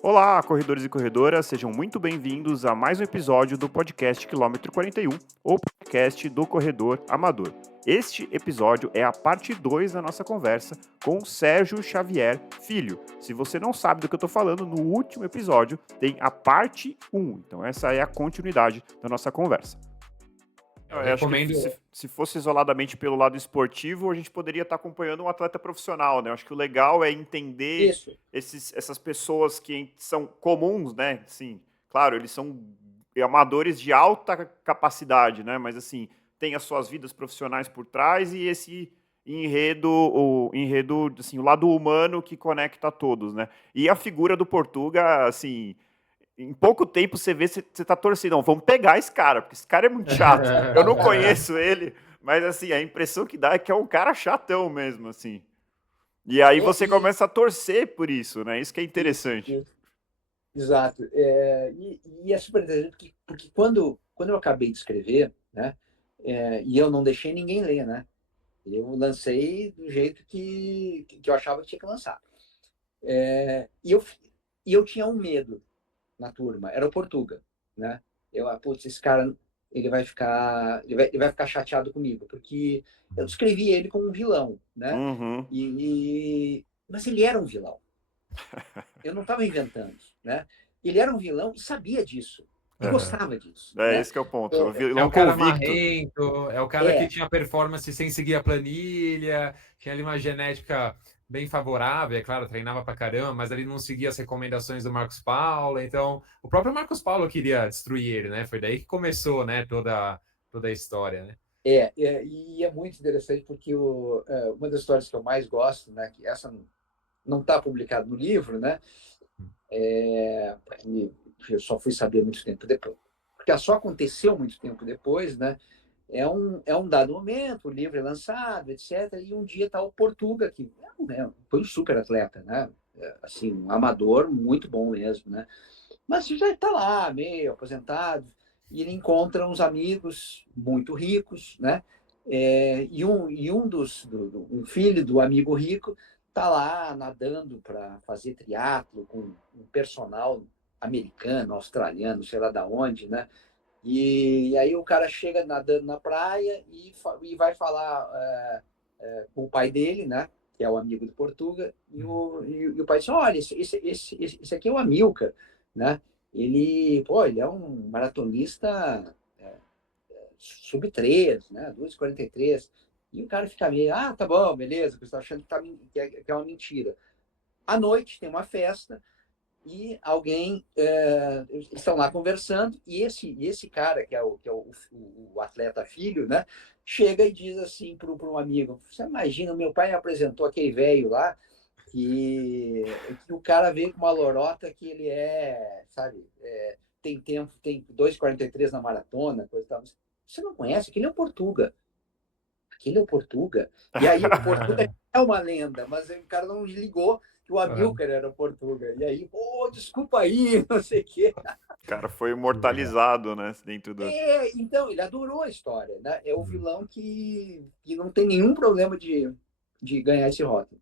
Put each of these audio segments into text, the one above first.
Olá, corredores e corredoras, sejam muito bem-vindos a mais um episódio do podcast Quilômetro 41, o podcast do corredor amador. Este episódio é a parte 2 da nossa conversa com Sérgio Xavier Filho. Se você não sabe do que eu estou falando, no último episódio tem a parte 1, então essa é a continuidade da nossa conversa. Eu Eu acho que recomendo. se fosse isoladamente pelo lado esportivo, a gente poderia estar acompanhando um atleta profissional, né? Eu acho que o legal é entender Isso, essas pessoas que são comuns, né? Sim, claro, eles são amadores de alta capacidade, né? Mas assim, tem as suas vidas profissionais por trás e esse enredo, assim, o lado humano que conecta a todos, né? E a figura do Portuga, assim, em pouco tempo você vê, você tá torcendo, não, vamos pegar esse cara, porque esse cara é muito chato. Eu não conheço ele, mas assim, a impressão que dá é que é um cara chatão mesmo, assim. E aí é, você começa a torcer por isso, né? Isso que é isso, interessante. exato. E é super interessante porque quando eu acabei de escrever, né, e eu não deixei ninguém ler, né? Eu lancei do jeito que eu achava que tinha que lançar. E eu tinha um medo na turma, era o Portuga, né? Putz, esse cara, ele vai ficar chateado comigo, porque eu descrevi ele como um vilão, né? Uhum. Mas ele era um vilão. Eu não estava inventando, né? Ele era um vilão e sabia disso e Aham. gostava disso, É, né? esse que é o ponto. O É, É vilão o cara convicto. marrento, é o cara que é, tinha performance sem seguir a planilha, tinha ali uma genética bem favorável, é claro, treinava pra caramba, mas ele não seguia as recomendações do Marcos Paulo, então o próprio Marcos Paulo queria destruir ele, né? Foi daí que começou, né, toda a história, né? e é muito interessante porque uma das histórias que eu mais gosto, né? Que essa não está publicada no livro, né? E eu só fui saber muito tempo depois, porque só aconteceu muito tempo depois, né? É um dado momento, o livro é lançado, etc. E um dia está o Portuga, que foi um super atleta, né? Assim, um amador muito bom mesmo, né? Mas já está lá, meio aposentado, e ele encontra uns amigos muito ricos, né? Um filho do amigo rico está lá nadando para fazer triatlo com um personal americano, australiano, sei lá da onde, né? E aí o cara chega nadando na praia e vai falar com o pai dele, né? Que é o amigo do Portuga, e o pai diz: olha, esse aqui é o Amilcar, né? Ele é um maratonista sub-3, né? 2:43. E o cara fica meio, tá bom, beleza, você está achando que é uma mentira. À noite tem uma festa, e alguém estão lá conversando e esse cara que é o atleta filho, né, chega e diz assim para um amigo: você imagina, meu pai apresentou aquele velho lá que o cara veio com uma lorota que ele sabe, tem 2:43 na maratona, coisa e tal. Você não conhece? Aquele é o Portuga. E aí o Portuga é uma lenda, mas o cara não ligou que o Amilcar era o Portuga. E aí, desculpa aí, não sei o quê. O cara foi imortalizado, né? Dentro do. Então, ele adorou a história, né? É o vilão que não tem nenhum problema de ganhar esse rótulo.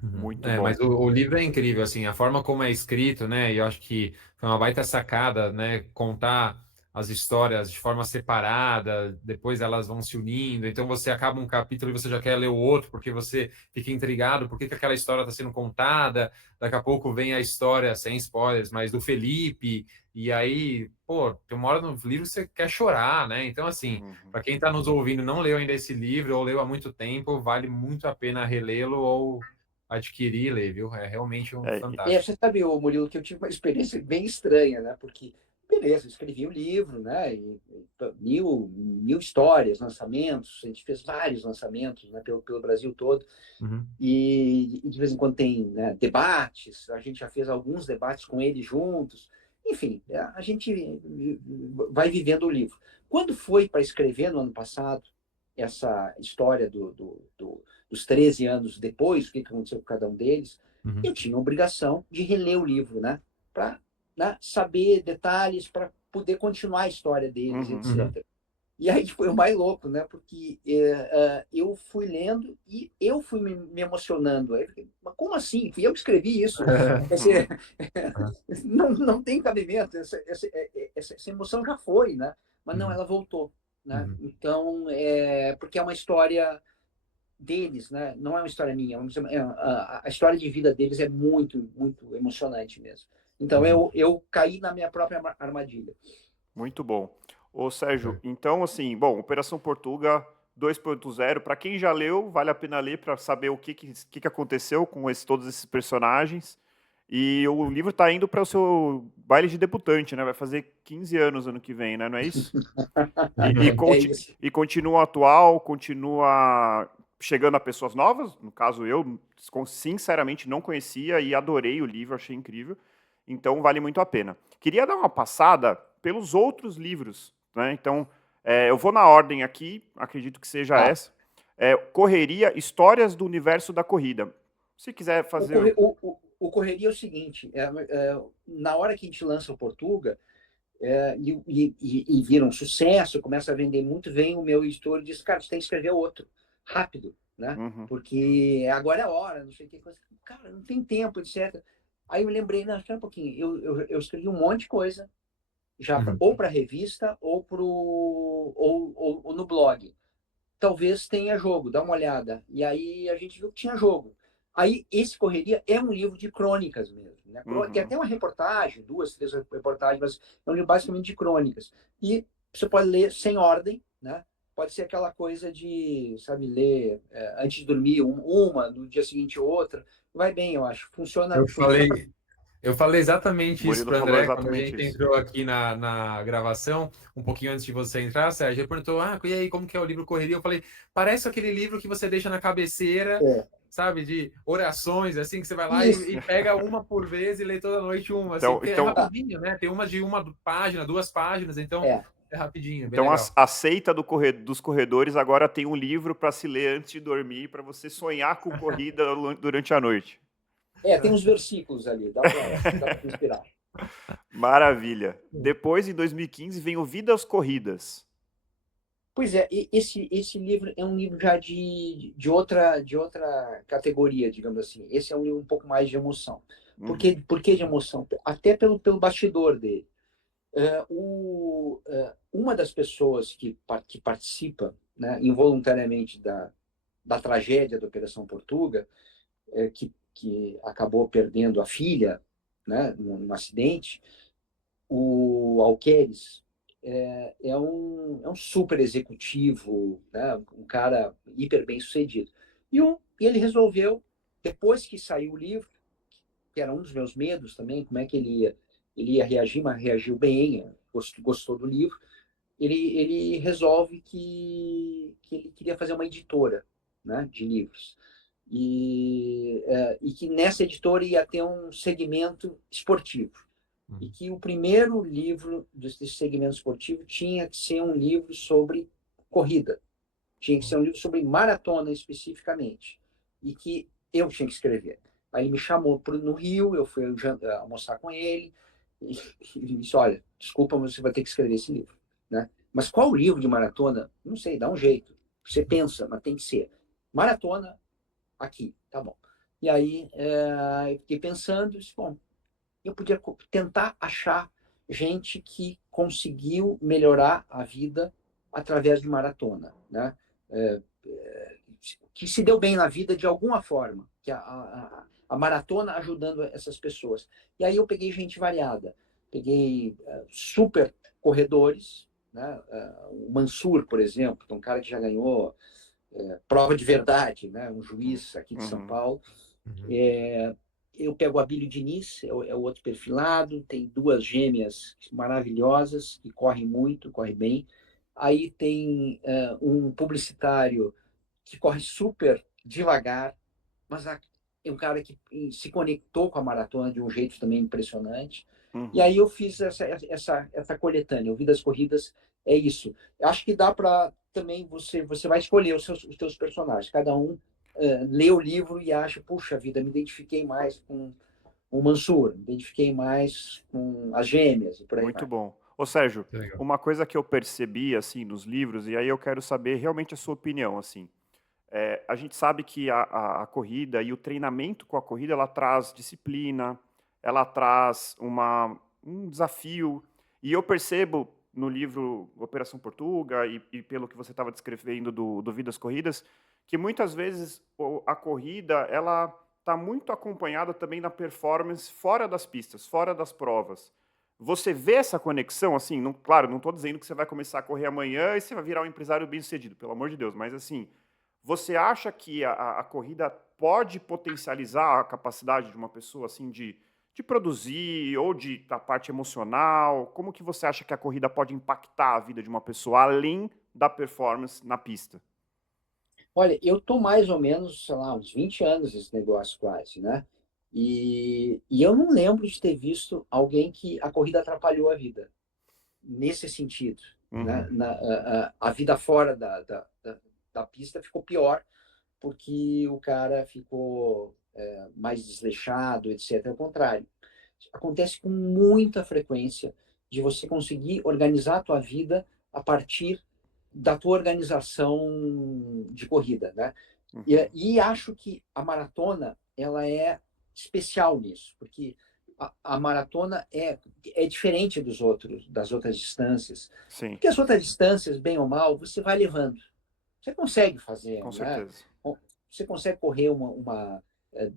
Muito Mas bom. o livro é incrível, assim, a forma como é escrito, né? E eu acho que foi uma baita sacada, né? Contar as histórias de forma separada, depois elas vão se unindo. Então você acaba um capítulo e você já quer ler o outro, porque você fica intrigado por que aquela história está sendo contada. Daqui a pouco vem a história, sem spoilers, mas do Felipe. E aí, pô, tem uma hora no livro que você quer chorar, né? Então, assim, Uhum. para quem está nos ouvindo e não leu ainda esse livro, ou leu há muito tempo, vale muito a pena relê-lo ou adquirir, ler, viu? É realmente um É, fantástico. Você sabe, Murilo, que eu tive uma experiência bem estranha, né? Porque, beleza, eu escrevi o livro, né? Mil histórias, lançamentos, a gente fez vários lançamentos, né? Pelo Brasil todo. Uhum. E de vez em quando tem, né, debates, a gente já fez alguns debates com ele juntos. Enfim, a gente vai vivendo o livro. Quando foi para escrever no ano passado essa história dos 13 anos depois, o que aconteceu com cada um deles, Uhum. eu tinha a obrigação de reler o livro, né? Para, né, saber detalhes, para poder continuar a história deles, uhum. Uhum. etc. E aí foi o mais louco, né? Porque eu fui lendo e eu fui me emocionando. Aí eu fiquei, mas como assim? Fui eu que escrevi isso. Quer dizer, não tem cabimento. Essa emoção já foi, né? Mas não, ela voltou, né? Então, porque é uma história deles, né? Não é uma história minha. A história de vida deles é muito, muito emocionante mesmo. Então, eu caí na minha própria armadilha. Muito bom. Ô, Sérgio, então, assim, bom, Operação Portuga 2.0, para quem já leu, vale a pena ler para saber o que aconteceu com todos esses personagens. E o livro está indo para o seu baile de debutante, né? Vai fazer 15 anos ano que vem, né? Não é isso? É isso. E continua atual, continua chegando a pessoas novas. No caso, eu sinceramente não conhecia e adorei o livro, achei incrível. Então, vale muito a pena. Queria dar uma passada pelos outros livros, né? Então, eu vou na ordem aqui, acredito que seja essa. Correria, Histórias do Universo da Corrida. Se quiser fazer... O Correria é o seguinte, na hora que a gente lança o Portuga, e vira um sucesso, começa a vender muito, vem o meu editor e diz, cara, você tem que escrever outro, rápido, né? Porque agora é a hora, não sei o que. Cara, não tem tempo, etc. Aí eu lembrei, não, espera um pouquinho, eu escrevi um monte de coisa, já ou para revista ou no blog. Talvez tenha jogo, dá uma olhada. E aí a gente viu que tinha jogo. Aí esse Correria é um livro de crônicas mesmo, né? Tem até uma reportagem, 2, 3 reportagens, mas é um livro basicamente de crônicas. E você pode ler sem ordem, né? Pode ser aquela coisa de, sabe, ler antes de dormir uma, no dia seguinte outra. Vai bem, eu acho. Funciona. Eu falei exatamente isso Murilo para o falou André quando a exatamente gente isso. entrou aqui na gravação, um pouquinho antes de você entrar, Sérgio. Ele perguntou: e aí, como que é o livro Correria? Eu falei: parece aquele livro que você deixa na cabeceira, sabe, de orações, assim, que você vai lá e pega uma por vez e lê toda noite uma, assim, porque é rapidinho, né? Tem umas de uma página, 2 páginas, então é rapidinho, bem então legal. a seita dos corredores agora tem um livro para se ler antes de dormir, para você sonhar com corrida durante a noite. Tem uns versículos ali, dá para inspirar. Maravilha. Depois, em 2015, vem o Vidas Corridas. Pois é, esse livro é um livro já de outra categoria, digamos assim. Esse é um livro um pouco mais de emoção. Por que de emoção? Até pelo bastidor dele. Uma das pessoas que participa, né, involuntariamente da tragédia da Operação Portuga, que acabou perdendo a filha, né, num acidente, o Alqueires é um super executivo, né, um cara hiper bem sucedido. E ele resolveu, depois que saiu o livro, que era um dos meus medos também, como é que ele ia reagir, mas reagiu bem, gostou do livro, ele resolve que ele queria fazer uma editora, né, de livros. E que nessa editora ia ter um segmento esportivo. E que o primeiro livro desse segmento esportivo tinha que ser um livro sobre corrida. Tinha que ser um livro sobre maratona especificamente. E que eu tinha que escrever. Aí ele me chamou no Rio, eu fui almoçar com ele, e disse, olha, desculpa, mas você vai ter que escrever esse livro. Né? Mas qual livro de maratona? Não sei, dá um jeito. Você pensa, mas tem que ser. Maratona, aqui, tá bom. E aí eu fiquei pensando, disse, bom, eu podia tentar achar gente que conseguiu melhorar a vida através de maratona, né? Que se deu bem na vida de alguma forma, que a maratona ajudando essas pessoas. E aí eu peguei gente variada, peguei super corredores, né? O Mansur, por exemplo, um cara que já ganhou prova de verdade, né? Um juiz aqui de São Paulo. Eu pego o Abílio Diniz, é o outro perfilado, tem 2 gêmeas maravilhosas, que correm muito, correm bem. Aí tem um publicitário que corre super devagar, mas é um cara que se conectou com a maratona de um jeito também impressionante. E aí eu fiz essa coletânea, o Vidas das Corridas é isso. Eu acho que dá para também, você vai escolher os teus personagens, cada um lê o livro e acha, puxa vida, me identifiquei mais com o Mansur, me identifiquei mais com as gêmeas e por aí Muito vai. bom. Ô Sérgio, Legal. uma coisa que eu percebi, assim, nos livros, e aí eu quero saber realmente a sua opinião, assim. A gente sabe que a corrida e o treinamento com a corrida, ela traz disciplina, ela traz um desafio, e eu percebo no livro Operação Portuga e pelo que você estava descrevendo do Vidas Corridas, que muitas vezes a corrida, ela está muito acompanhada também da performance fora das pistas, fora das provas. Você vê essa conexão, assim, claro, não estou dizendo que você vai começar a correr amanhã e você vai virar um empresário bem-sucedido, pelo amor de Deus, mas assim, você acha que a corrida pode potencializar a capacidade de uma pessoa, assim, de produzir ou da parte emocional? Como que você acha que a corrida pode impactar a vida de uma pessoa, além da performance na pista? Olha, eu tô mais ou menos, sei lá, uns 20 anos nesse negócio quase, né? E eu não lembro de ter visto alguém que a corrida atrapalhou a vida, nesse sentido, né? Uhum, A vida fora da pista ficou pior, porque o cara ficou mais desleixado, etc. Ao contrário, acontece com muita frequência de você conseguir organizar a tua vida a partir da tua organização de corrida, né? uhum, E acho que a maratona ela é especial nisso, porque a maratona é diferente das outras distâncias, sim, porque as outras distâncias, bem ou mal, você vai levando. Você consegue fazer, com né? certeza. Você consegue correr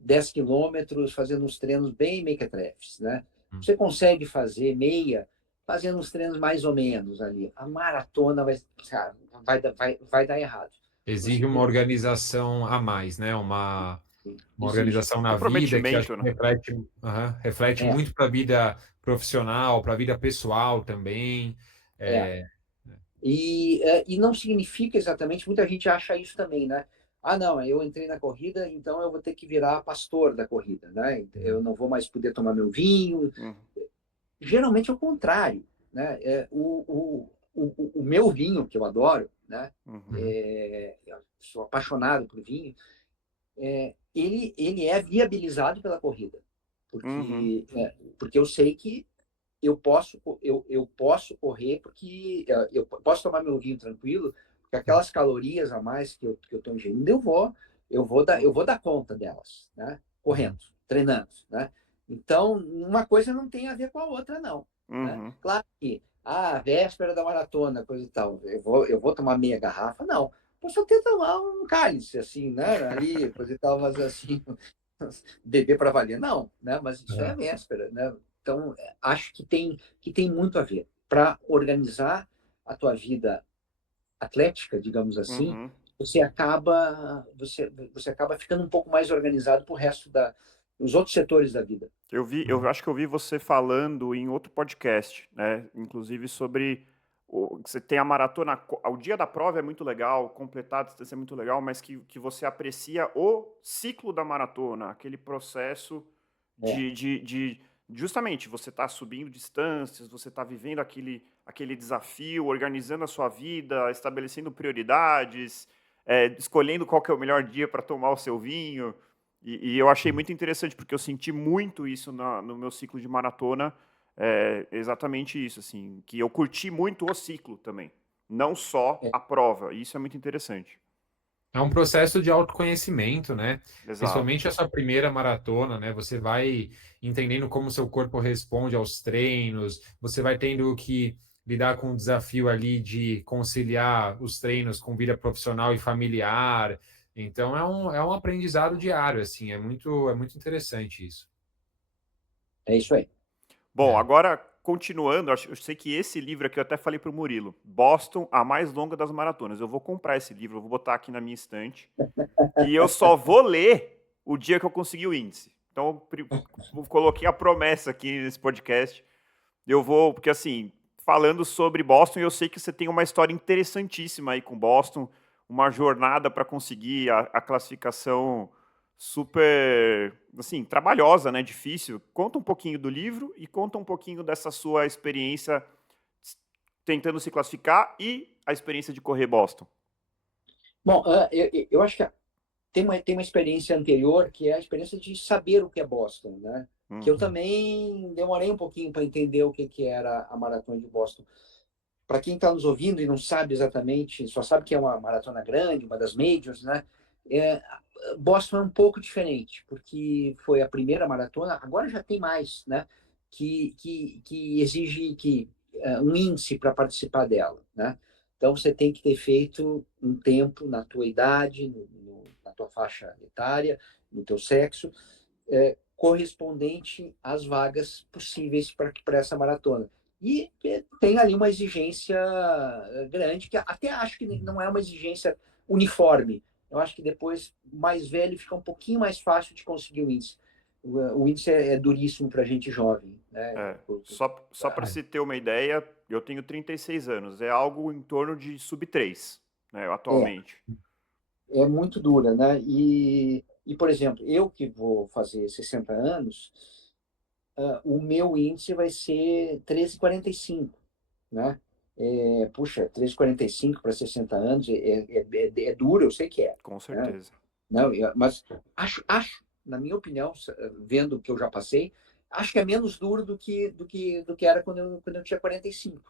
10 quilômetros fazendo uns treinos bem mequetrefes, né? Hum. Você consegue fazer meia fazendo uns treinos mais ou menos ali. A maratona cara, vai dar errado. Exige Você uma tem organização a mais, né? Uma exige. organização na vida que acho Comprometimento, que né? reflete É, muito para a vida profissional, para a vida pessoal também. é. É, E não significa exatamente, muita gente acha isso também, né? Ah, não, eu entrei na corrida, então eu vou ter que virar pastor da corrida, né? Eu não vou mais poder tomar meu vinho. Uhum, Geralmente é o contrário, né? O meu vinho, que eu adoro, né? uhum, Eu sou apaixonado por vinho, ele é viabilizado pela corrida, uhum, porque eu sei que eu posso correr porque eu posso tomar meu vinho tranquilo, porque aquelas calorias a mais que eu estou ingerindo, eu vou dar conta delas, né? Correndo, treinando, né? Então, uma coisa não tem a ver com a outra, não, né? uhum. Claro que a véspera da maratona, coisa e tal, eu vou tomar meia garrafa, não. Posso até tomar um cálice, assim, né? Ali, coisa e tal, mas assim, beber para valer, não, né? Mas isso é a véspera, né? Então, acho que tem muito a ver. Para organizar a tua vida atlética, digamos assim, Uhum. você acaba ficando um pouco mais organizado para o resto dos outros setores da vida. Eu acho que eu vi você falando em outro podcast, né? Inclusive sobre que você tem a maratona, o dia da prova é muito legal, completar a distância é muito legal, mas que você aprecia o ciclo da maratona, aquele processo É, de justamente você está subindo distâncias, você está vivendo aquele desafio, organizando a sua vida, estabelecendo prioridades, escolhendo qual que é o melhor dia para tomar o seu vinho. E eu achei muito interessante, porque eu senti muito isso no meu ciclo de maratona, exatamente isso, assim, que eu curti muito o ciclo também, não só é, a prova, e isso é muito interessante. é um processo de autoconhecimento, né? Exato. Principalmente essa primeira maratona, né? Você vai entendendo como seu corpo responde aos treinos, você vai tendo que lidar com o desafio ali de conciliar os treinos com vida profissional e familiar. Então é um aprendizado diário, assim, é muito interessante isso. é isso aí. Bom, É. agora, continuando, eu sei que esse livro aqui eu até falei para o Murilo, Boston, a mais longa das maratonas. Eu vou comprar esse livro, eu vou botar aqui na minha estante, e eu só vou ler o dia que eu conseguir o índice. Então, eu coloquei a promessa aqui nesse podcast. Eu vou, porque assim, falando sobre Boston, eu sei que você tem uma história interessantíssima aí com Boston, uma jornada para conseguir a classificação super, assim, trabalhosa, né, difícil. Conta um pouquinho do livro e conta um pouquinho dessa sua experiência tentando se classificar e a experiência de correr Boston. Bom, eu acho que tem uma experiência anterior, que é a experiência de saber o que é Boston, né? que eu também demorei um pouquinho para entender o que era a Maratona de Boston. Para quem está nos ouvindo e não sabe exatamente, só sabe que é uma maratona grande, uma das majors, né? Boston é um pouco diferente, porque foi a primeira maratona, agora já tem mais, né? Que exige um índice para participar dela, né? Então você tem que ter feito um tempo na tua idade, na tua faixa etária, no teu sexo, correspondente às vagas possíveis para essa maratona. E tem ali uma exigência grande, que até acho que não é uma exigência uniforme. Eu acho que depois, mais velho, fica um pouquinho mais fácil de conseguir o índice. O índice é duríssimo para gente jovem. Né? Só para se ter uma ideia, eu tenho 36 anos. É algo em torno de sub 3, né, atualmente. É muito dura, né? E, por exemplo, eu que vou fazer 60 anos, o meu índice vai ser 13,45, né? Puxa, 13,45 para 60 anos é duro, eu sei que é. Com certeza. Né? Não, mas acho, na minha opinião, vendo o que eu já passei, acho que é menos duro do que era quando eu tinha 45.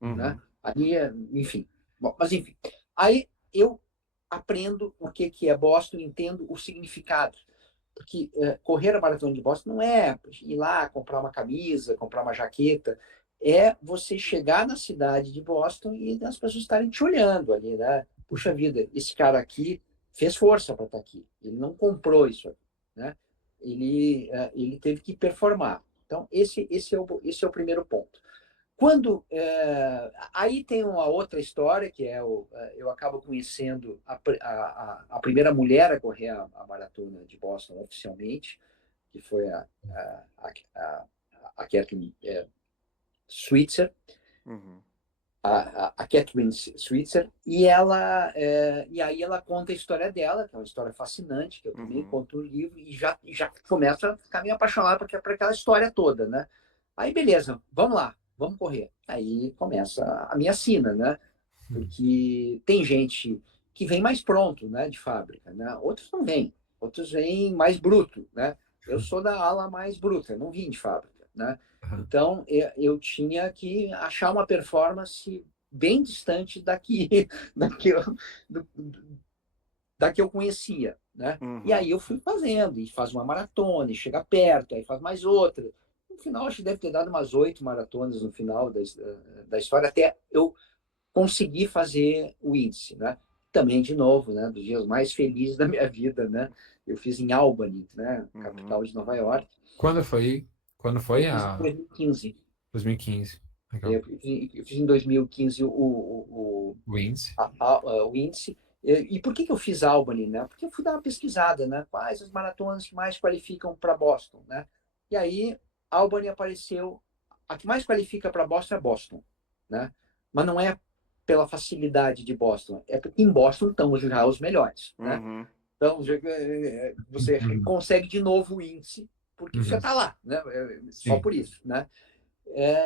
Né? Ali, enfim. Bom, mas, enfim. Aí eu aprendo o que é Boston, entendo o significado. Porque correr a maratona de Boston não é ir lá comprar uma camisa, comprar uma jaqueta, é você chegar na cidade de Boston e as pessoas estarem te olhando ali, né? Puxa vida, esse cara aqui fez força para estar aqui, ele não comprou isso aqui, né? Ele teve que performar. Então, esse é o primeiro ponto. Aí tem uma outra história, que eu acabo conhecendo a primeira mulher a correr a maratona de Boston oficialmente, que foi a Kathleen Switzer, a Catherine Switzer, e aí ela conta a história dela, que é uma história fascinante, que eu também conto no livro, e já começo a ficar meio apaixonado por aquela história toda, né? Aí, beleza, vamos lá. Vamos correr. Aí começa a minha sina, né? Porque tem gente que vem mais pronto, né, de fábrica, né? Outros não vêm, outros vêm mais bruto, né? Eu sou da ala mais bruta, não vim de fábrica, né? Então eu tinha que achar uma performance bem distante da que eu conhecia, né? E aí eu fui fazendo, e faz uma maratona, e chega perto, aí faz mais outra. No final, acho que deve ter dado umas 8 maratonas no final da história, até eu conseguir fazer o índice, né? Também, de novo, né? Dos dias mais felizes da minha vida, né? Eu fiz em Albany, né? Capital de Nova York. Quando foi? Eu fiz em 2015. 2015. Legal. Eu fiz em 2015 o índice. O índice. E por que eu fiz Albany, né? Porque eu fui dar uma pesquisada, né? Quais as maratonas que mais qualificam para Boston, né? E aí, Albany apareceu. A que mais qualifica para Boston é Boston, né? Mas não é pela facilidade de Boston, é porque em Boston estão já os melhores, né? Então, você consegue de novo o índice, porque você está lá, né? Só por isso, né?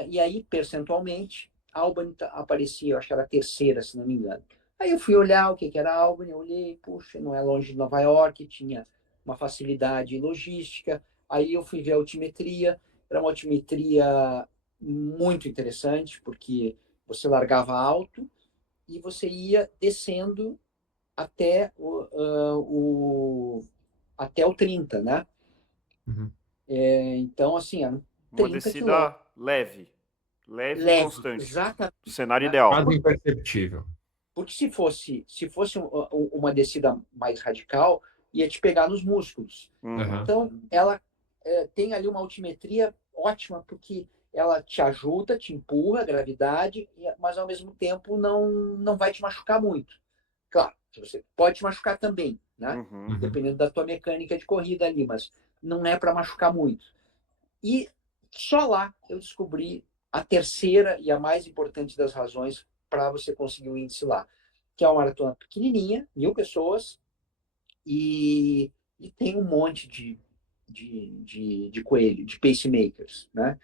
E aí, percentualmente, Albany aparecia, eu acho que era a terceira, se não me engano. Aí eu fui olhar o que era Albany, eu olhei, puxa, não é longe de Nova York, tinha uma facilidade logística. Aí eu fui ver a altimetria, era uma altimetria muito interessante, porque você largava alto e você ia descendo até até o 30, né? Então, assim, eram 30 uma descida leve e constante. Exatamente. O cenário ideal. Quase imperceptível. Porque se fosse uma descida mais radical, ia te pegar nos músculos. Então, ela tem ali uma altimetria ótima, porque ela te ajuda, te empurra, a gravidade, mas ao mesmo tempo não vai te machucar muito. Claro, você pode te machucar também, né? Dependendo da tua mecânica de corrida ali, mas não é para machucar muito. E só lá eu descobri a terceira e a mais importante das razões para você conseguir o índice lá, que é uma maratona pequenininha, 1.000 pessoas, e tem um monte de coelho, de pacemakers, né?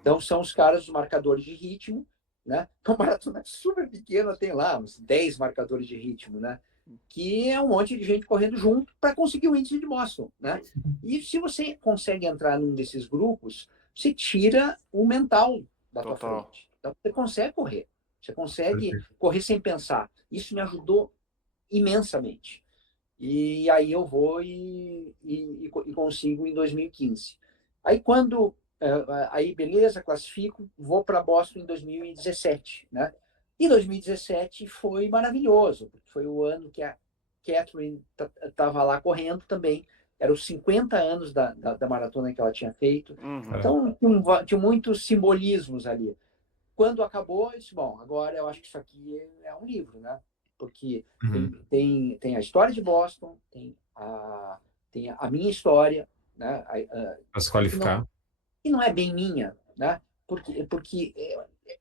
Então são os caras, os marcadores de ritmo, né? Uma maratona super pequena tem lá uns 10 marcadores de ritmo, né? que é um monte de gente correndo junto para conseguir o índice de Boston, né? E se você consegue entrar num desses grupos, você tira o mental da tua Total. frente. Então, você consegue correr. Você consegue Perfeito. correr sem pensar. Isso me ajudou imensamente. E aí eu vou e consigo em 2015. Aí aí beleza, classifico, vou para Boston em 2017, né? E 2017 foi maravilhoso, porque foi o ano que a Catherine estava lá correndo também. Eram os 50 anos da maratona que ela tinha feito. Uhum. Então, tinha muitos simbolismos ali. Quando acabou, eu disse, bom, agora eu acho que isso aqui é um livro, né? Porque tem a história de Boston, tem a minha história, né? Para se Que não, qualificar. que não é bem minha, né? Porque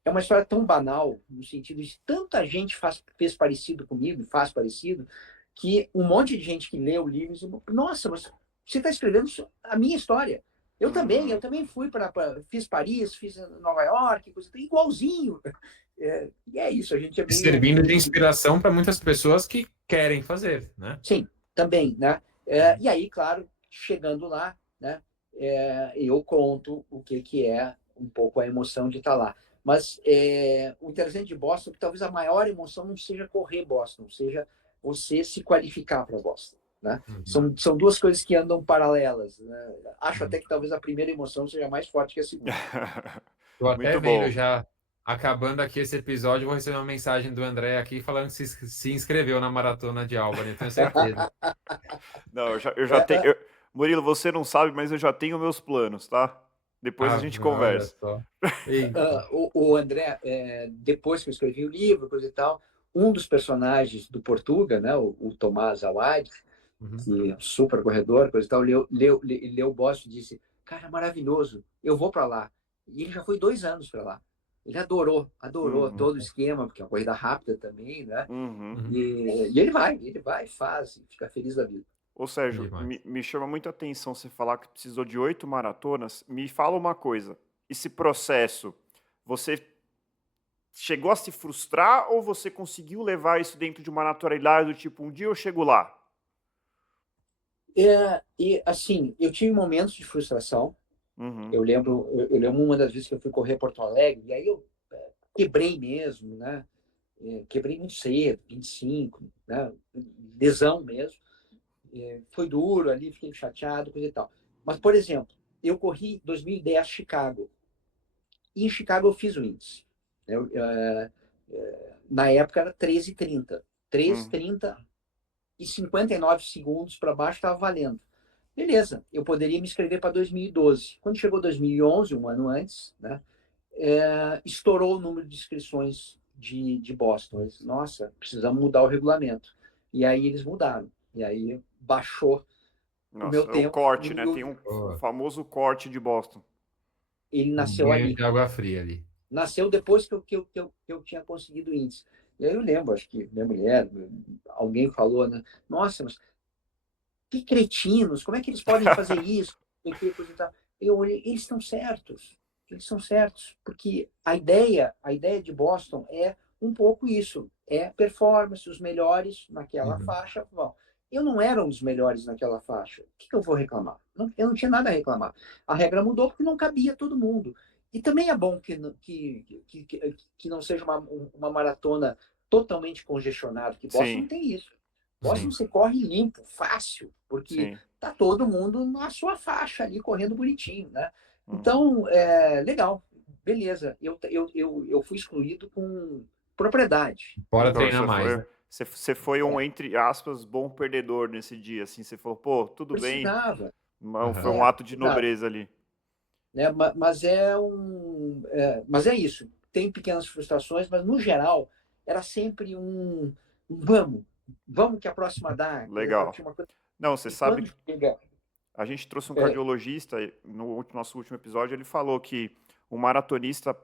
é uma história tão banal, no sentido de tanta gente fez parecido comigo, faz parecido, que um monte de gente que lê o livro diz, nossa, mas você está escrevendo a minha história. Eu também fui fiz Paris, fiz Nova York, coisa igualzinho. E é isso, a gente é E meio... servindo de inspiração para muitas pessoas que querem fazer, né? Sim, também, né? E aí, claro, chegando lá, né? Eu conto o que é um pouco a emoção de estar lá. Mas o interessante de Boston é que talvez a maior emoção não seja correr Boston, seja você se qualificar para Boston, né? São duas coisas que andam paralelas, né? Acho até que talvez a primeira emoção seja mais forte que a segunda. Estou até Muito vendo bom. já, acabando aqui esse episódio, vou receber uma mensagem do André aqui falando que se inscreveu na maratona de Albany, eu tenho certeza. Não, eu já tenho. Murilo, você não sabe, mas eu já tenho meus planos, tá? Depois a gente Olha conversa. só. Eita. O André, depois que eu escrevi o livro, coisa e tal, um dos personagens do Portuga, né, o Tomás Awad, que é um super corredor, coisa e tal, leu o Boston e disse, cara, maravilhoso, eu vou para lá. E ele já foi 2 anos para lá. Ele adorou Uhum. todo o esquema, porque é uma corrida rápida também, né? Uhum. E ele vai, faz, fica feliz da vida. Ô Sérgio, Demais. me chama muita atenção você falar que precisou de 8 maratonas. Me fala uma coisa, esse processo, você chegou a se frustrar ou você conseguiu levar isso dentro de uma naturalidade do tipo, um dia eu chego lá? E assim, eu tive momentos de frustração. Uhum. Eu lembro uma das vezes que eu fui correr Porto Alegre, e aí eu quebrei mesmo, né? Quebrei muito cedo, 25, né? Lesão mesmo. Foi duro ali, fiquei chateado, coisa e tal. Mas, por exemplo, eu corri 2010 Chicago. E em Chicago eu fiz o índice. Na época era 13h30. 13h30 e 59 segundos para baixo estava valendo. Beleza, eu poderia me inscrever para 2012. Quando chegou 2011, um ano antes, né, estourou o número de inscrições de Boston. Eles, nossa, precisamos mudar o regulamento. E aí eles mudaram. E aí baixou o meu Nossa, é o tempo. corte, né? Tem o Boa. famoso corte de Boston. Ele Um nasceu banho ali. de água fria ali. Nasceu depois que eu tinha conseguido o índice. E aí eu lembro, acho que minha mulher, alguém falou, né? Nossa, mas que cretinos, como é que eles podem fazer isso? Eu olhei, eles estão certos, porque a ideia de Boston é um pouco isso, é performance, os melhores naquela faixa vão. Eu não era um dos melhores naquela faixa, o que eu vou reclamar? Eu não tinha nada a reclamar. A regra mudou porque não cabia todo mundo. E também é bom que não seja uma maratona totalmente congestionada, que Boston não Sim, tem isso. Boston sim, você corre limpo, fácil, porque sim. tá todo mundo na sua faixa ali, correndo bonitinho, né? Uhum. Então, legal, beleza. Eu fui excluído com propriedade. Bora Então, treinar mais, né? você foi um, entre aspas, bom perdedor nesse dia, assim, você falou, pô, tudo bem, Precisava, foi um ato de precisava. nobreza ali. Né? Mas é isso. Tem pequenas frustrações, mas no geral era sempre vamos que a próxima dá. Legal. Tinha uma coisa, Não, você e sabe quando que chega, a gente trouxe um é, cardiologista no nosso último episódio, ele falou que o maratonista,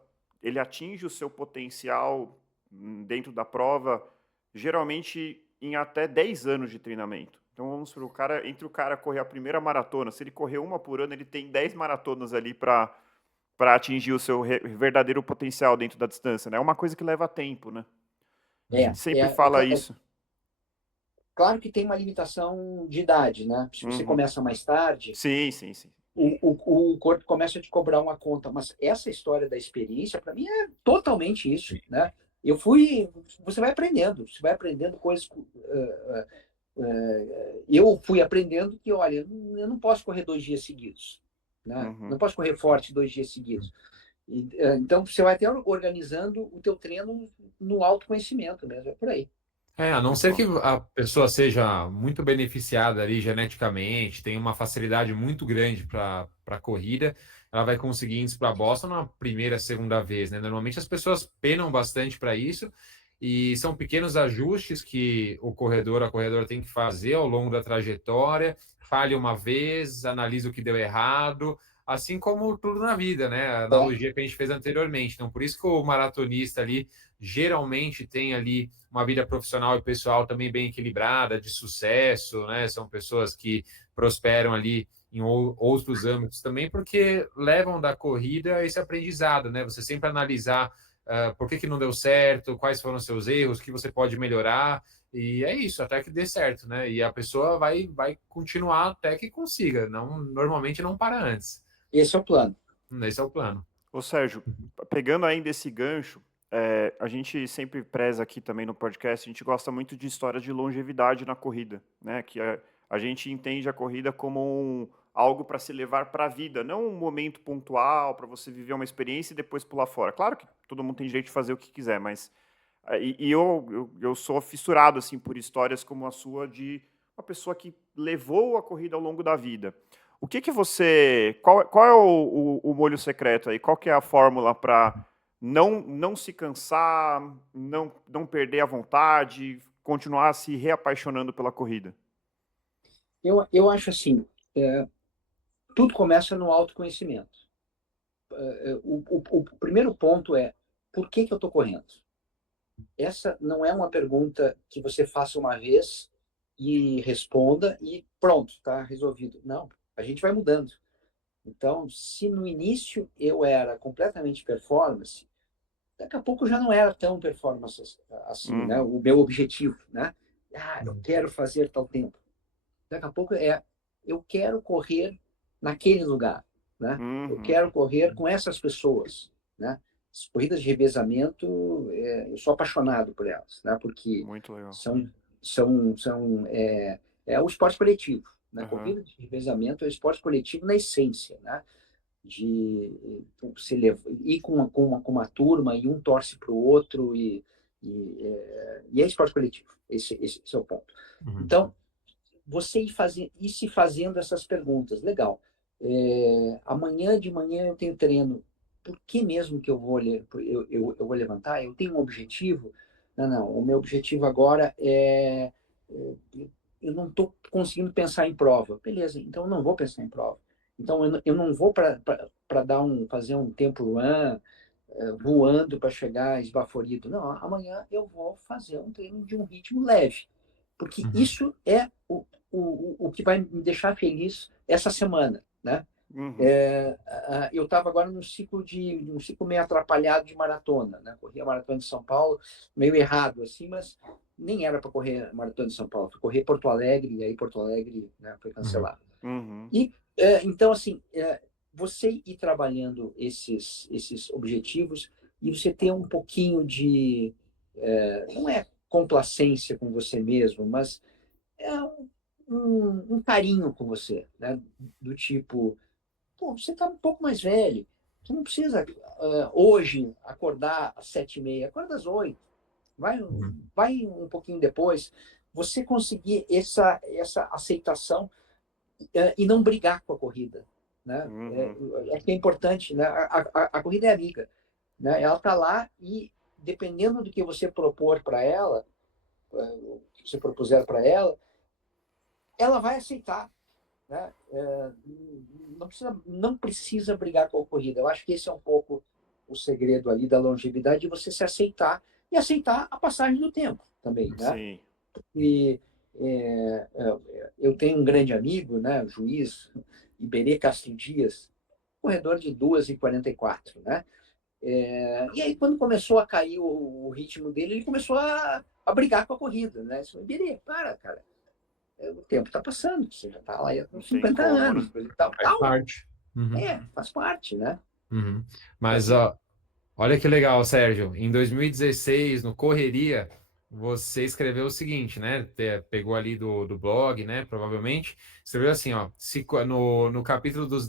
ele atinge o seu potencial dentro da prova, geralmente em até 10 anos de treinamento. Então vamos para o cara, entre o cara correr a primeira maratona, se ele correr uma por ano, ele tem 10 maratonas ali para atingir o seu verdadeiro potencial dentro da distância, né? É uma coisa que leva tempo, né? A é, gente sempre é, fala isso. Claro que tem uma limitação de idade, né? Se você começa mais tarde, sim, sim, sim. O corpo começa a te cobrar uma conta. Mas essa história da experiência, para mim, é totalmente isso, né? Você vai aprendendo coisas. Eu fui aprendendo que, olha, eu não posso correr 2 dias seguidos, né? Não posso correr forte 2 dias seguidos. Então, você vai até organizando o teu treino no autoconhecimento mesmo, é por aí. A não ser que a pessoa seja muito beneficiada ali geneticamente, tem uma facilidade muito grande para a corrida, ela vai conseguir ir para Boston na primeira, segunda vez, né? Normalmente as pessoas penam bastante para isso e são pequenos ajustes que o corredor, a corredora tem que fazer ao longo da trajetória, falha uma vez, analisa o que deu errado, assim como tudo na vida, né? A analogia que a gente fez anteriormente. Então, por isso que o maratonista ali geralmente tem ali uma vida profissional e pessoal também bem equilibrada, de sucesso, né? São pessoas que prosperam ali em outros âmbitos também, porque levam da corrida esse aprendizado, né? Você sempre analisar por que não deu certo, quais foram os seus erros, o que você pode melhorar, e é isso, até que dê certo, né? E a pessoa vai continuar até que consiga, normalmente não para antes. Esse é o plano. Esse é o plano. Ô Sérgio, pegando ainda esse gancho, a gente sempre preza aqui também no podcast, a gente gosta muito de histórias de longevidade na corrida, né? Que a gente entende a corrida como algo para se levar para a vida, não um momento pontual para você viver uma experiência e depois pular fora. Claro que todo mundo tem direito de fazer o que quiser, mas eu sou fissurado assim por histórias como a sua de uma pessoa que levou a corrida ao longo da vida. O que você... Qual é o molho secreto aí? Qual que é a fórmula para não se cansar, não perder a vontade, continuar se reapaixonando pela corrida? Eu acho assim, tudo começa no autoconhecimento. O primeiro ponto é, por que eu estou correndo? Essa não é uma pergunta que você faça uma vez e responda e pronto, está resolvido. Não, a gente vai mudando. Então, se no início eu era completamente performance, daqui a pouco já não era tão performance assim, né? O meu objetivo, né? Eu quero fazer tal tempo. Daqui a pouco eu quero correr naquele lugar, né? Eu quero correr com essas pessoas, né? As corridas de revezamento, eu sou apaixonado por elas, né? Porque Muito legal. é o esporte coletivo, né? Corrida de revezamento é o esporte coletivo na essência, né? De se ir com uma turma e um torce para o outro e é esporte coletivo. Esse é o ponto. Então, você ir se fazendo essas perguntas. Legal. Amanhã de manhã eu tenho treino. Por que mesmo que eu vou levantar? Eu tenho um objetivo? Não. O meu objetivo agora eu não estou conseguindo pensar em prova. Beleza, então eu não vou pensar em prova. Então eu não vou para fazer um tempo run voando para chegar esbaforido. Não, amanhã eu vou fazer um treino de um ritmo leve. Porque isso é o que vai me deixar feliz essa semana, né? Eu estava agora num ciclo meio atrapalhado de maratona, né? Corri a maratona de São Paulo meio errado assim, mas nem era para correr a maratona de São Paulo, fui correr Porto Alegre e aí Porto Alegre, né, foi cancelado. E então assim, você ir trabalhando esses objetivos e você ter um pouquinho de não é complacência com você mesmo, mas é um carinho com você, né? Do tipo, pô, você está um pouco mais velho, você não precisa hoje acordar às 7h30, acorda às 8h, vai um pouquinho depois, você conseguir essa aceitação e não brigar com a corrida, né? É importante, né? A corrida é amiga, né? Ela está lá e dependendo do que você propor para ela, o que você propuser para ela vai aceitar, né? Não precisa brigar com a corrida. Eu acho que esse é um pouco o segredo ali da longevidade, de você se aceitar e aceitar a passagem do tempo também, né? Sim. E eu tenho um grande amigo, né, o juiz Iberê Castro Dias, corredor de 2h44, né? E aí, quando começou a cair o ritmo dele, ele começou a a brigar com a corrida, né? Isso, Iberê, cara, o tempo está passando, você já está lá com 50 como, anos, né? coisa e tal. Faz parte. Uhum. Faz parte, né? Uhum. Mas, ó, olha que legal, Sérgio. Em 2016, no Correria, você escreveu o seguinte, né? Pegou ali do blog, né? Provavelmente. Escreveu assim, ó. No capítulo dos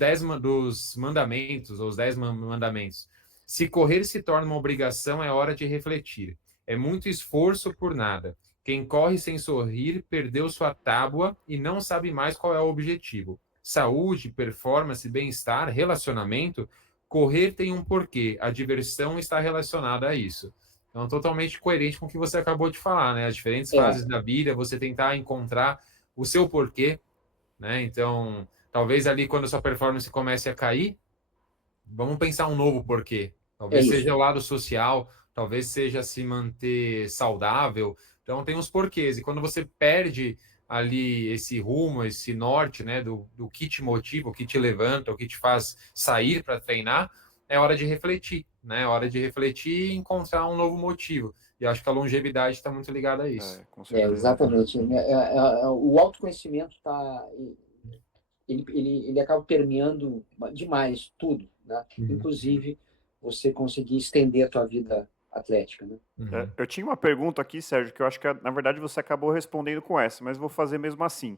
mandamentos, ou os 10 mandamentos. Se correr se torna uma obrigação, é hora de refletir. É muito esforço por nada. Quem corre sem sorrir perdeu sua tábua e não sabe mais qual é o objetivo. Saúde, performance, bem-estar, relacionamento. Correr tem um porquê, a diversão está relacionada a isso. Então, totalmente coerente com o que você acabou de falar, né? As diferentes fases da vida, você tentar encontrar o seu porquê, né? Então, talvez ali quando a sua performance comece a cair, vamos pensar um novo porquê. Talvez seja o lado social, talvez seja se manter saudável. Então, tem os porquês. E quando você perde ali esse rumo, esse norte, né, do que te motiva, o que te levanta, o que te faz sair para treinar, é hora de refletir, né? É hora de refletir e encontrar um novo motivo. E acho que a longevidade está muito ligada a isso. Com certeza. Exatamente. O autoconhecimento ele acaba permeando demais tudo, né? Inclusive você conseguir estender a tua vida atlética, né? Eu tinha uma pergunta aqui, Sérgio, que eu acho que, na verdade, você acabou respondendo com essa, mas vou fazer mesmo assim.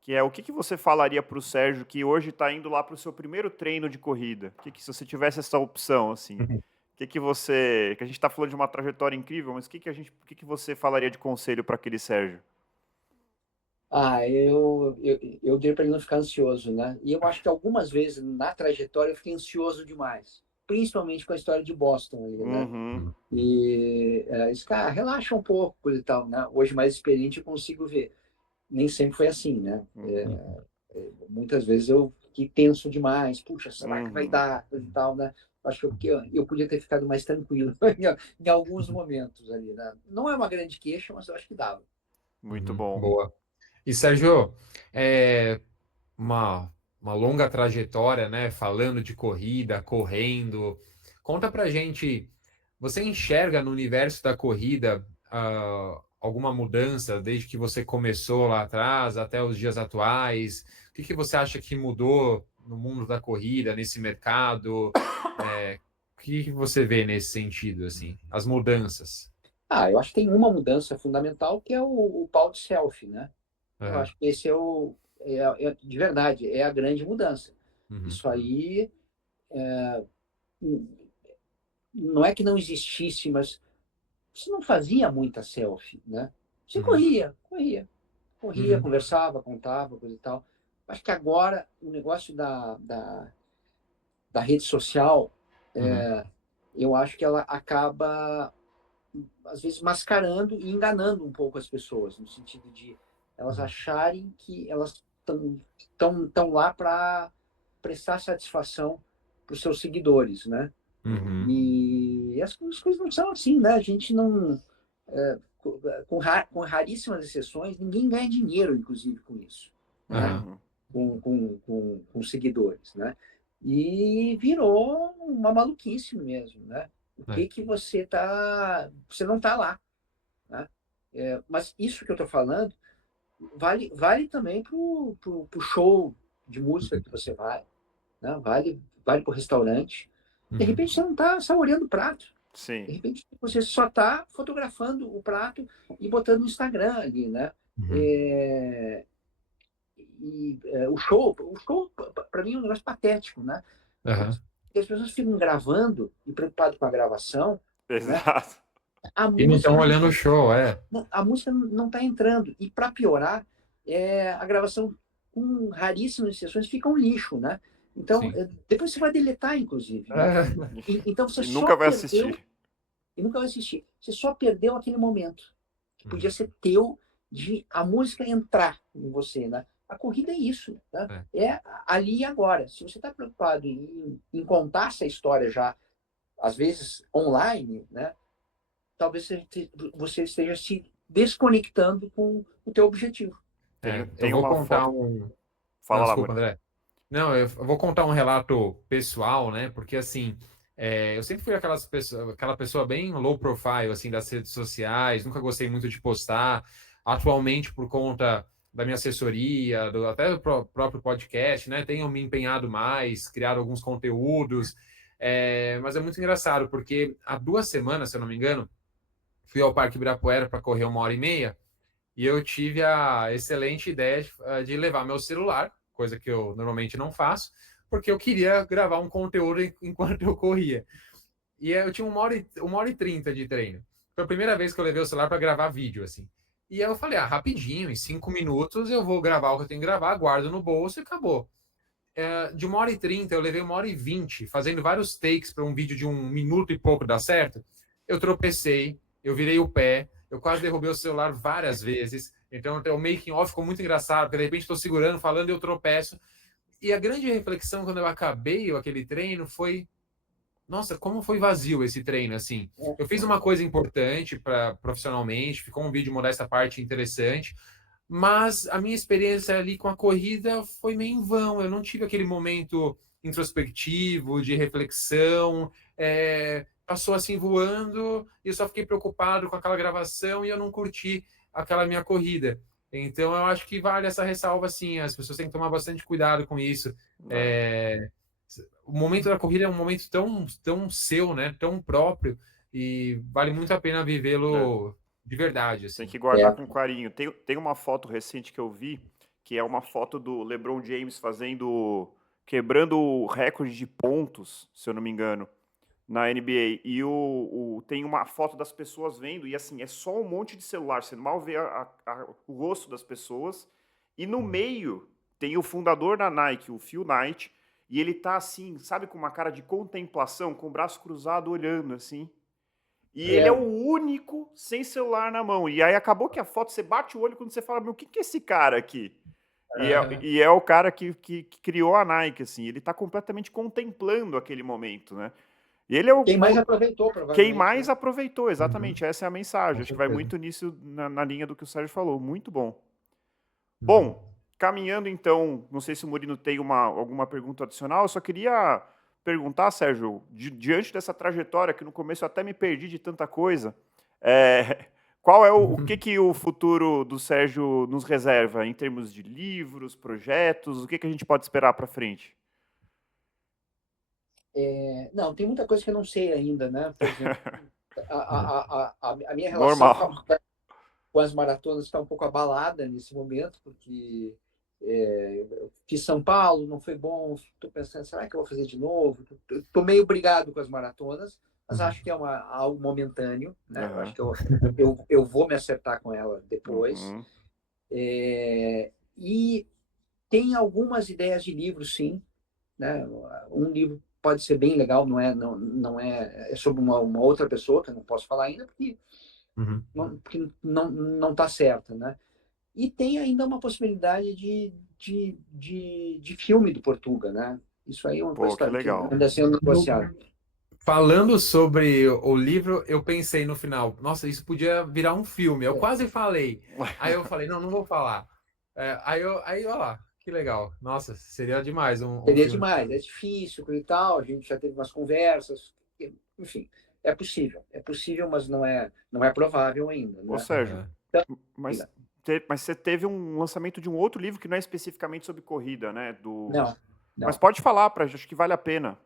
Que é, o que você falaria para o Sérgio que hoje está indo lá para o seu primeiro treino de corrida? Se você tivesse essa opção, assim, que a gente está falando de uma trajetória incrível, mas o que você falaria de conselho para aquele Sérgio? Eu diria para ele não ficar ansioso, né? E eu acho que algumas vezes na trajetória eu fiquei ansioso demais, principalmente com a história de Boston ali, né? E esse cara, relaxa um pouco, coisa e tal, né? Hoje mais experiente eu consigo ver. Nem sempre foi assim, né? Muitas vezes eu que penso demais, puxa, será que vai dar, coisa e tal, né? Acho que eu podia ter ficado mais tranquilo em alguns momentos ali, né? Não é uma grande queixa, mas eu acho que dava. Muito bom. Boa. E, Sérgio, uma longa trajetória, né? Falando de corrida, correndo. Conta pra gente, você enxerga no universo da corrida alguma mudança desde que você começou lá atrás até os dias atuais? O que você acha que mudou no mundo da corrida, nesse mercado? O que você vê nesse sentido, assim, as mudanças? Eu acho que tem uma mudança fundamental que é o pau de selfie, né? Eu acho que esse de verdade, é a grande mudança. Isso aí não é que não existisse, mas você não fazia muita selfie, né? Você corria, conversava, contava, coisa e tal. Acho que agora o negócio da rede social, eu acho que ela acaba, às vezes, mascarando e enganando um pouco as pessoas, no sentido de elas acharem que elas estão lá para prestar satisfação para os seus seguidores, né? E as coisas não são assim, né? A gente não... com raríssimas exceções, ninguém ganha dinheiro, inclusive, com isso. Né? Com seguidores, né? E virou uma maluquice mesmo, né? O que você não está lá, né? Mas isso que eu estou falando vale também para o show de música que você vai, né? Vale para o restaurante. De repente você não está saboreando o prato. Sim. De repente você só está fotografando o prato e botando no Instagram ali, né? O show para mim é um negócio patético, né? Porque as pessoas ficam gravando e preocupadas com a gravação. Exato. Né? E não estão olhando o show, A música não está entrando. E para piorar, a gravação com raríssimas exceções fica um lixo, né? Então, depois você vai deletar, inclusive. Né? Então você nunca vai assistir. E nunca vai assistir. Você só perdeu aquele momento que podia ser teu de a música entrar em você, né? A corrida é isso, né? É ali e agora. Se você está preocupado em contar essa história já, às vezes online, né? Talvez você esteja se desconectando com o teu objetivo. Eu vou contar um... Fala lá, desculpa, André. Não, eu vou contar um relato pessoal, né? Porque, assim, Eu sempre fui aquela pessoa bem low profile, assim, das redes sociais, nunca gostei muito de postar. Atualmente, por conta da minha assessoria, até do próprio podcast, né? Tenho me empenhado mais, criado alguns conteúdos. Mas é muito engraçado, porque há 2 semanas, se eu não me engano, fui ao Parque Ibirapuera para correr 1h30 e eu tive a excelente ideia de levar meu celular, coisa que eu normalmente não faço, porque eu queria gravar um conteúdo enquanto eu corria. E eu tinha 1h30 de treino. Foi a primeira vez que eu levei o celular para gravar vídeo, assim. E aí eu falei, rapidinho, em 5 minutos eu vou gravar o que eu tenho que gravar, guardo no bolso e acabou. De 1h30 eu levei 1h20 fazendo vários takes para um vídeo de 1 minuto e pouco dar certo. Eu tropecei, eu virei o pé, eu quase derrubei o celular várias vezes. Então o making off ficou muito engraçado, porque de repente estou segurando, falando e eu tropeço. E a grande reflexão quando eu acabei aquele treino foi: nossa, como foi vazio esse treino, assim. Eu fiz uma coisa importante profissionalmente, ficou um vídeo modesta parte interessante, mas a minha experiência ali com a corrida foi meio em vão. Eu não tive aquele momento introspectivo, de reflexão. Passou assim voando e eu só fiquei preocupado com aquela gravação e eu não curti aquela minha corrida. Então eu acho que vale essa ressalva, sim. As pessoas têm que tomar bastante cuidado com isso. O momento da corrida é um momento tão, tão seu, né? Tão próprio, e vale muito a pena vivê-lo de verdade, Tem assim. que guardar com carinho. Tem uma foto recente que eu vi, que é uma foto do LeBron James quebrando o recorde de pontos, se eu não me engano, na NBA. E tem uma foto das pessoas vendo, e assim, é só um monte de celular, você mal vê o rosto das pessoas. E no meio tem o fundador da Nike, o Phil Knight, e ele tá assim, sabe, com uma cara de contemplação, com o braço cruzado, olhando assim. E ele é o único sem celular na mão. E aí acabou que a foto, você bate o olho quando você fala, meu, o que é esse cara aqui? E é o cara que criou a Nike, assim. Ele tá completamente contemplando aquele momento, né? E ele é Quem mais aproveitou, quem provavelmente. mais Né? aproveitou, exatamente. Essa é a mensagem. Com Acho que vai certeza. muito nisso, na linha do que o Sérgio falou. Muito bom. Uhum. Bom, caminhando então, não sei se o Murilo tem alguma pergunta adicional, eu só queria perguntar, Sérgio, diante dessa trajetória, que no começo eu até me perdi de tanta coisa, qual é o que o futuro do Sérgio nos reserva em termos de livros, projetos, o que a gente pode esperar para frente? Não, tem muita coisa que eu não sei ainda, né? Por exemplo, a minha relação Normal. com as maratonas está um pouco abalada nesse momento, porque eu fiz São Paulo, não foi bom, estou pensando, será que eu vou fazer de novo? Estou meio brigado com as maratonas, mas acho que é algo momentâneo, né? Eu acho que eu vou me acertar com ela depois. Uhum. E tem algumas ideias de livros, sim, né? Um livro pode ser bem legal, é sobre uma outra pessoa, que eu não posso falar ainda, porque não está certa, né? E tem ainda uma possibilidade de filme do Portuga, né? Isso aí é uma Pô, que coisa que legal. ainda sendo negociado. Falando sobre o livro, eu pensei no final, nossa, isso podia virar um filme. Eu quase falei. Aí eu falei, não vou falar. Aí, ó lá, que legal. Nossa, seria demais um Seria filme. demais, é difícil e tal, a gente já teve umas conversas, enfim, é possível, mas não é provável ainda, Ô, né? Sérgio, Então, mas você teve um lançamento de um outro livro que não é especificamente sobre corrida, né? Mas não, pode falar, acho que vale a pena.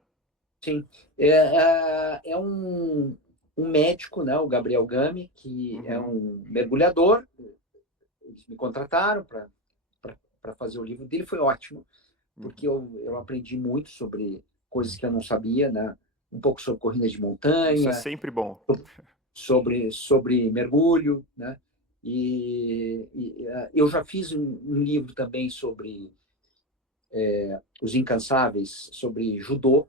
sim. É um médico, né, o Gabriel Gami, que é um mergulhador. Eles me contrataram para fazer o livro dele, foi ótimo, porque eu aprendi muito sobre coisas que eu não sabia, né? Um pouco sobre corrida de Isso é montanha, sempre bom. sobre mergulho, né? Eu já fiz um livro também sobre os incansáveis, sobre judô,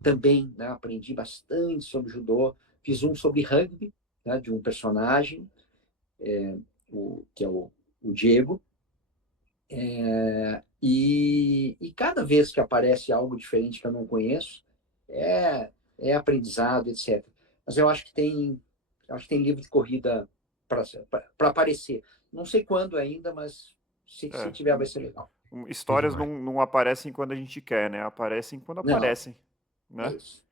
também, né? Aprendi bastante sobre judô. Fiz um sobre rugby, né? De um personagem, que é o Diego. E cada vez que aparece algo diferente que eu não conheço, é aprendizado, etc. Mas eu acho que tem livro de corrida para aparecer. Não sei quando ainda, mas se tiver, vai ser legal. Histórias não aparecem quando a gente quer, né? Aparecem quando Não, aparecem, é né? isso.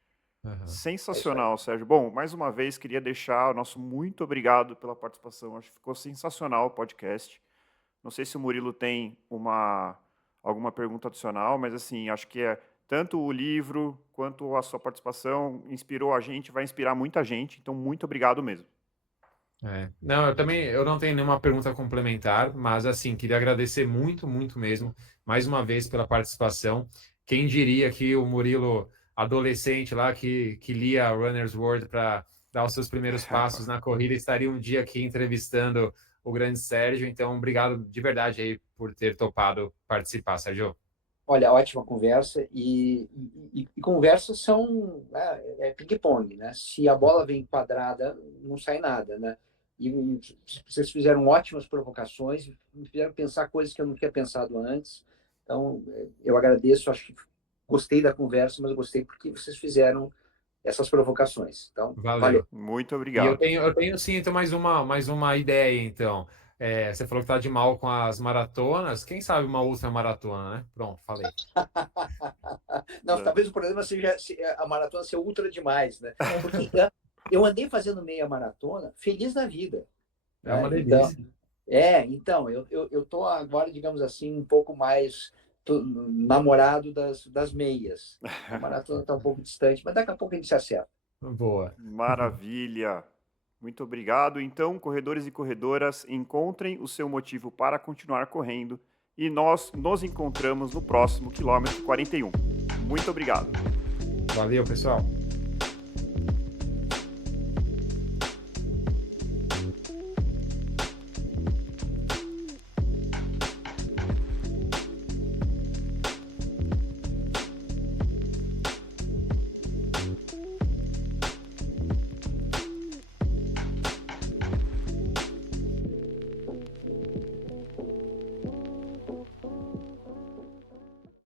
Aham. Sensacional, Sérgio. Bom, mais uma vez queria deixar o nosso muito obrigado pela participação. Acho que ficou sensacional o podcast. Não sei se o Murilo tem alguma pergunta adicional, mas assim, acho que tanto o livro quanto a sua participação inspirou a gente, vai inspirar muita gente. Então, muito obrigado mesmo. Não, eu não tenho nenhuma pergunta complementar, mas assim, queria agradecer muito, muito mesmo, mais uma vez pela participação. Quem diria que o Murilo, adolescente lá, que lia Runner's World para dar os seus primeiros passos na corrida, estaria um dia aqui entrevistando o grande Sérgio. Então, obrigado de verdade aí por ter topado participar, Sérgio. Olha, ótima conversa. E conversas são ping-pong, né? Se a bola vem quadrada, não sai nada, né? E vocês fizeram ótimas provocações, me fizeram pensar coisas que eu não tinha pensado antes. Então, eu agradeço, acho que gostei da conversa, mas eu gostei porque vocês fizeram essas provocações. Então, valeu. Muito E obrigado. eu tenho sim, então mais uma ideia, então. Você falou que tá de mal com as maratonas. Quem sabe uma ultra maratona, né? Pronto, falei. Não, talvez o problema seja a maratona ser ultra demais, né? Porque eu andei fazendo meia maratona feliz na vida. É uma Né? delícia. Então eu tô agora, digamos assim, um pouco mais namorado das meias. A maratona está um pouco distante, mas daqui a pouco a gente se acerta. Boa. Maravilha. Muito obrigado. Então, corredores e corredoras, encontrem o seu motivo para continuar correndo e nós nos encontramos no próximo quilômetro 41. Muito obrigado. Valeu, pessoal.